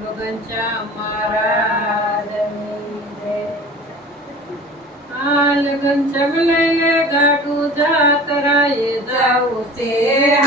ઘનશ્યામ મહારાજની જય. હાલ ઘનશ્યામ લઈ લે ગાડું જાતરાએ જાવું છે.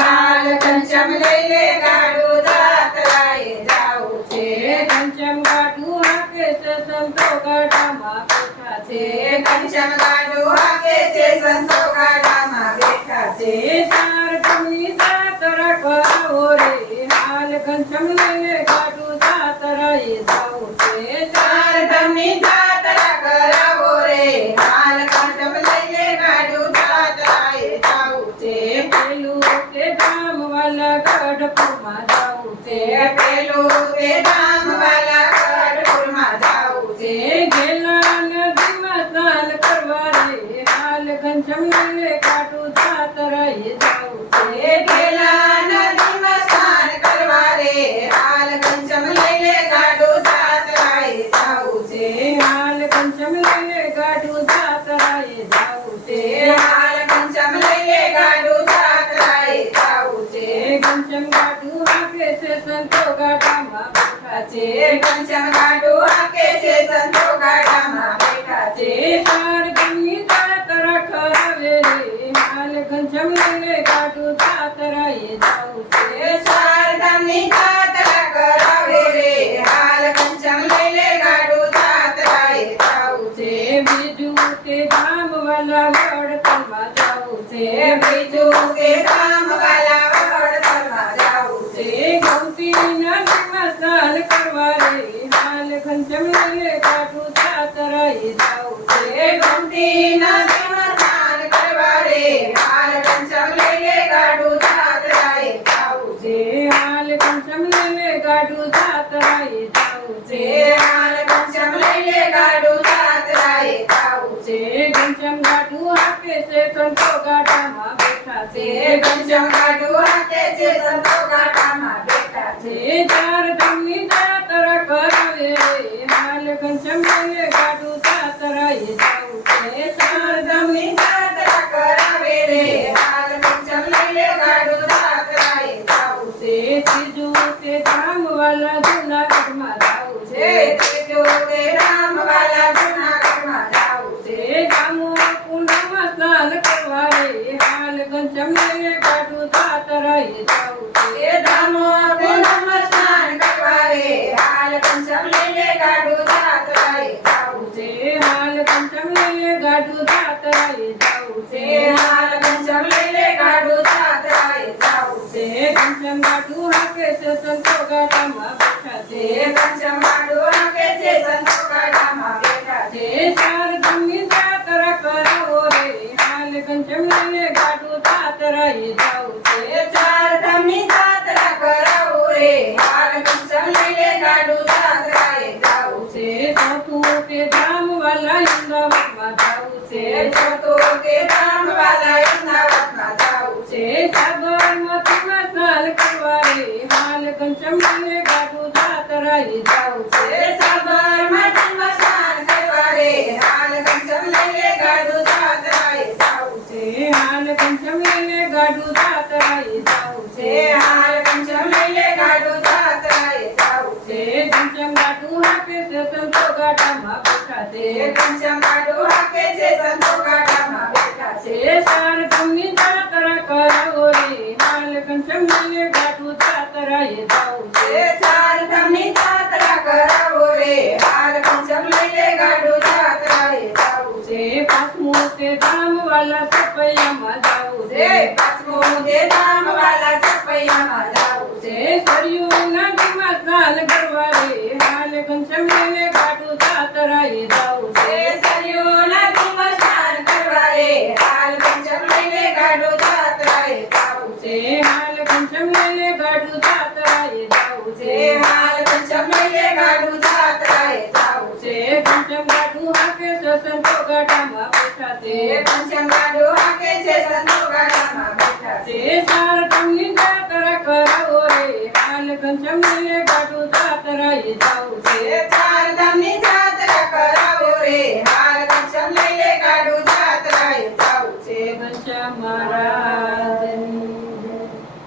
હાલ ઘનશ્યામ લઈ લે ગાડું જાતરાએ જાવું છે. ઘનશ્યામ ગાડું હાકે છે સંતો ગાડામાં બેઠા છે. ઘનશ્યામ ગાડું હાકે છે સંતો ગાડામાં બેઠા છે. ચાર ધમની જાતરા કરાવો રે. હાલ ઘનશ્યામ લઈ લે ગાડું જાતરાએ જાવું છે. ચાર ધમની જાતરા કરાવો રે. હાલ ઘનશ્યામ લઈ લે ગાડું જાતરાએ જાવું છે. પેલું તે ધામવાલા ગઢપુરમાં જાવું છે. પેલું તે ધામવાલા ગઢપુરમાં જાવું છે. ગેલા નદીમાં સ્નાન કરવા રે. હાલ ઘનશ્યામ લઈ લે ગાડું જાતરાએ જાવું છે. ગેલા નદીમાં સ્નાન કરવા રે. હાલ ઘનશ્યામ લઈ લે ગાડું જાતરાએ જાવું છે. હાલ ઘનશ્યામ લઈ લે ગાડું જાતરાએ જાવું છે. હાલ ઘનશ્યામ લઈ લે ગાડું જાતરાએ જાવું છે. ઘનશ્યામ ગાડું હાકે છે સંતો ગાડામાં બેઠા છે. ઘનશ્યામ ગાડું હાકે છે સંતો ગાડામાં બેઠા છે. ચાર ધમની જાતરા કરાવે રે. હાલ ઘનશ્યામ લઈ લે ગાડું જાતરાએ જાવું છે. ચાર ધામની જાતરા કરાવે રે. હાલ ઘનશ્યામ લઈ લે ગાડું જાતરાએ જાવું છે. બીજું તે ધામવાલા વડતાલમાં જાવું છે. બીજું કે ધામવાલા વડતાલમાં જાવું છે. ગોમતી નદીમાં સ્નાન કરવા રે. હાલ ઘનશ્યામ લઈ લે ગાડું જાતરાએ જાવું છે. ગોમતી નદીમાં સ્નાન કરવા રે. હાલ ઘનશ્યામ લઈ લે ગાડું જાતરાએ જાવું છે. હાલ ઘનશ્યામ લઈ લે ગાડું જાતરાએ જાવું છે. હાલ ઘનશ્યામ લઈ લે ગાડું જાતરાએ જાવું છે. ઘનશ્યામ ગાડું હાકે છે સંતો ગાડામાં બેઠા છે. ઘનશ્યામ ગાડું હાકે છે સંતો ગાડામાં બેઠા છે. ચાર ધમની જાતરા કરાવે રે. હાલ ઘનશ્યામ લઈ લે ગાડું જાતરાએ જાવું છે. ચાર ધામની જાતરા કરાવે રે. હાલ ઘનશ્યામ લઈ લે ગાડું જાતરાએ જાવું છે. ત્રીજું તે ધામવાલા જૂનાગઢમાં જાવું છે. ત્રીજું તે ધામવાલા જૂનાગઢમાં જાવું છે. ગામો કુંડમાં સ્નાન કરવા રે. હાલ ઘનશ્યામ લઈ લે ગાડું જાતરાએ જાવું છે. ધામો કુંડમાં સ્નાન કરવા રે. હાલ ઘનશ્યામ લઈ લે ગાડું જાતરાએ જાવું છે. હાલ ઘનશ્યામ લઈ લે ગાડું જાતરાએ જાવું છે. હાલ ઘનશ્યામ લઈ લે ગાડું જાતરાએ જાવું છે. ઘનશ્યામ ગાડું હાકે છે સંતો ગાડામાં બેઠા છે. ઘનશ્યામ ગાડું હાકે છે સંતો ગાડામાં બેઠા છે. ચાર ધમની જાતરા કરાવો રે. હાલ ઘનશ્યામ લઈ લે ગાડું જાતરાએ જાવું છે. ચાર ધામની જાતરા કરાવો રે. હાલ ઘનશ્યામ લઈ લે ગાડું જાતરાએ જાવું છે. ચોથું તે ધામવાલા અમદાવાદમાં જાવું છે. ચોથું તે ધામવાલા અમદાવાદમાં જાવું છે. સાબરમતીમાં સ્નાન કરવા રે. હાલ ઘનશ્યામ લઈ લે ગાડું જાતરાએ જાવું છે. સાબરમતીમાં સ્નાન કરવા રે. હાલ ઘનશ્યામ લઈ લે ગાડું જાતરાએ જાવું છે. હાલ ઘનશ્યામ લઈ લે ગાડું જાતરાએ જાવું છે. હાલ ઘનશ્યામ લઈ લે ગાડું જાતરાએ જાવું છે. ઘનશ્યામ ગાડું હાકે છે સંતો ગાડામાં બેઠા છે. ઘનશ્યામ ગાડું હાકે છે સંતો ગાડામાં બેઠા છે. ચાર ધમની જાતરા કરાવો રે. હાલ ઘનશ્યામ લઈ લે ગાડું જાતરાએ જાવું છે. ચાર ધામની જાતરા કરાવો રે. હાલ ઘનશ્યામ લઈ લે ગાડું જાતરાએ જાવું છે. પાંચમું તે ધામવાલા સપૈયામાં જાવું છે. પાંચમું તે ધામવાલા સપૈયામાં જાવું છે. સરયુ નદીમાં સ્નાન કરવા રે. હાલ ઘનશ્યામ લઈ લે ગાડું જાતરાએ જાવું છે. સરયુ નદીમાં સ્નાન કરવા રે. હાલ ઘનશ્યામ લઈ લે ગાડું જાતરાએ જાવું છે. હાલ ઘનશ્યામ લઈ લે ગાડું જાતરાએ જાવું છે. હાલ ઘનશ્યામ લઈ લે ગાડું જાતરાએ જાવું છે. ઘનશ્યામ ગાડું હાકે છે સંતો ગાડામાં બેઠા છે. ઘનશ્યામ ગાડું હાકે છે સંતો ગાડામાં બેઠા છે. ચાર ધમની જાતરા કરાવો રે. હાલ ઘનશ્યામ લઈ લે ગાડું જાતરાએ જાવું